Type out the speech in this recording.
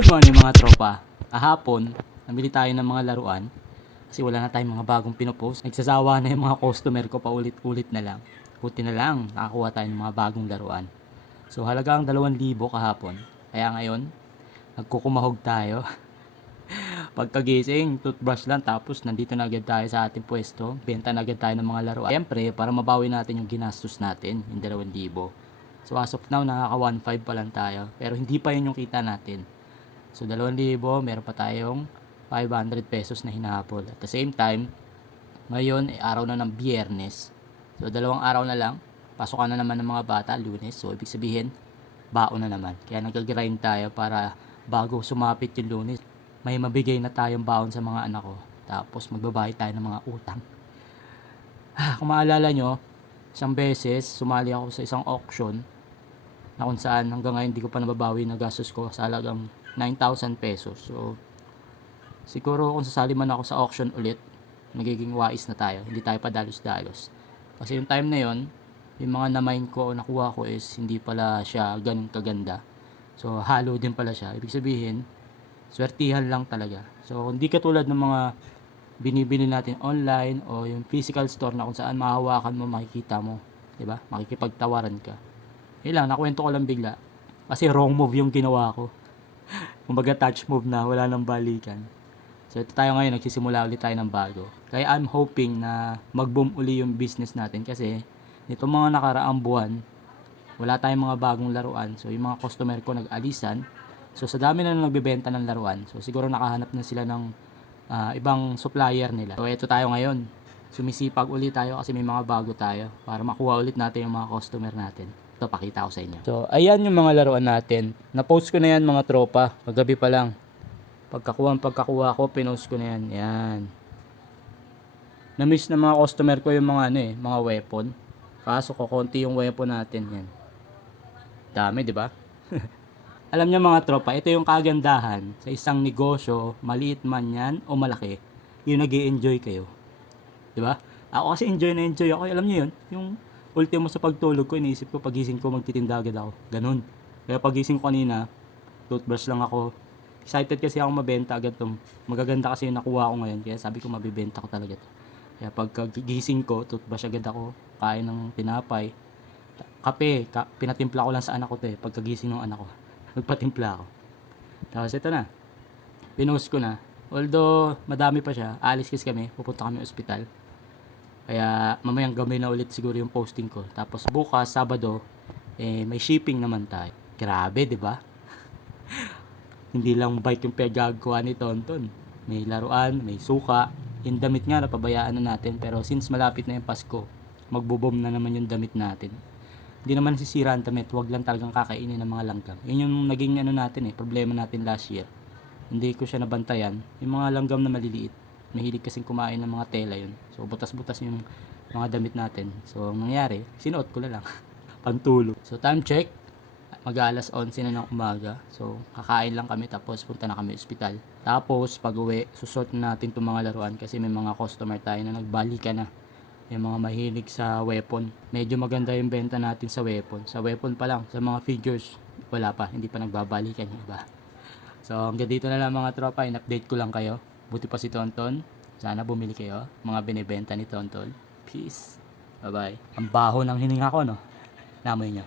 Good morning mga tropa. Kahapon, namili tayo ng mga laruan kasi wala na tayong mga bagong pinopost. Nagsasawa na yung mga customer ko pa ulit-ulit na lang. Buti na lang, nakakuha tayo ng mga bagong laruan. So halagang 2,000 kahapon. Kaya ngayon, nagkukumahog tayo. Pagkagising, toothbrush lang tapos nandito na agad tayo sa ating pwesto. Benta na agad tayo ng mga laruan. Siyempre, para mabawi natin yung ginastos natin, yung 2,000. So as of now, nakaka 1,500 pa lang tayo. Pero hindi pa yun yung kita natin. So 2,000, meron pa tayong 500 pesos na hinahabol. At the same time, ngayon ay araw na ng Biyernes. So 2 araw na lang, pasukan na naman ng mga bata, Lunes. So ibig sabihin, baon na naman. Kaya nag-grind tayo para bago sumapit yung Lunes, may mabigay na tayong baon sa mga anak ko. Tapos magbabayad tayo ng mga utang. Kung maalala nyo, isang beses sumali ako sa isang auction na kung saan hanggang ngayon hindi ko pa nababawi na gastos ko sa halagang 9,000 pesos. So, siguro kung sasali man ako sa auction ulit, magiging wais na tayo. Hindi tayo padalos-dalos. Kasi yung time na yon, yung mga na-mine ko o nakuha ko is hindi pala siya ganun kaganda. So, halo din pala siya. Ibig sabihin, swertihan lang talaga. So, hindi katulad ng mga binibili natin online o yung physical store na kung saan mahawakan mo, makikita mo. Diba? Makikipagtawaran ka. Yun lang, nakwento ko lang bigla. Kasi wrong move yung ginawa ko. Kumbaga touch move na, wala nang balikan. So ito tayo ngayon, nagsisimula ulit tayo ng bago. Kaya I'm hoping na mag-boom uli yung business natin kasi nito mga nakaraang buwan, wala tayong mga bagong laruan. So yung mga customer ko nag-alisan. So sa dami na nagbebenta ng laruan, so siguro nakahanap na sila ng ibang supplier nila. So ito tayo ngayon, sumisipag ulit tayo kasi may mga bago tayo para makuha ulit natin yung mga customer natin. Ito, pakita ko sa inyo. So, ayan yung mga laruan natin. Na-post ko na yan mga tropa. Kagabi pa lang. Pagkakuha ko, pinost ko na yan. Yan. Na-miss na mga customer ko yung mga mga weapon. Kaso konti yung weapon natin yan. Dami, di ba? Alam niyo mga tropa, ito yung kagandahan sa isang negosyo, maliit man yan o malaki, yung nag-i-enjoy kayo. Di ba? Ako kasi enjoy na enjoy ako. Alam niyo yun? Yung ultimo sa pagtulog ko, iniisip ko pagising ko magtitinda agad ako. Ganun. Kaya pagising ko kanina, toothbrush lang ako. Excited kasi ako mabenta agad to. Magaganda kasi yung nakuha ko ngayon. Kaya sabi ko mabibenta ko talaga to. Kaya pagkagising ko, toothbrush agad ako. Kain ng tinapay. Kape, pinatimpla ko lang sa anak ko to pagkagising ng anak ko. Nagpatimpla ako. Tapos ito na. Pinost ko na. Although madami pa siya, alis kasi kami, pupunta kami ospital. Kaya mamayang gabi na ulit siguro yung posting ko. Tapos bukas, Sabado, may shipping naman tayo. Grabe, di ba? Hindi lang bike yung pagagawa ni Tonton. May laruan, may suka. Yung damit nga, napabayaan na natin. Pero since malapit na yung Pasko, magbubom na naman yung damit natin. Hindi naman nasisira ang damit. Huwag lang talagang kakainin ng mga langgam. Yun yung naging natin problema natin last year. Hindi ko siya nabantayan. Yung mga langgam na maliliit. Mahilig kasing kumain ng mga tela yun. So, butas-butas yung mga damit natin. So, ang nangyari, sinuot ko na lang. Pantulog. So, time check. Mag-alas 11 na ng umaga. So, kakain lang kami tapos punta na kami ospital. Tapos, pag uwi, susort na natin itong mga laruan kasi may mga customer tayo na nagbalikan na. Yung mga mahilig sa weapon. Medyo maganda yung benta natin sa weapon. Sa weapon pa lang. Sa mga figures, wala pa. Hindi pa nagbabalikan yung iba. So, hanggang dito na lang mga tropa. In-update ko lang kayo. Buti pa si Tonton. Sana bumili kayo. Mga binibenta ni Tonton. Peace. Bye-bye. Ang baho ng hininga ko, no? Namoy nyo.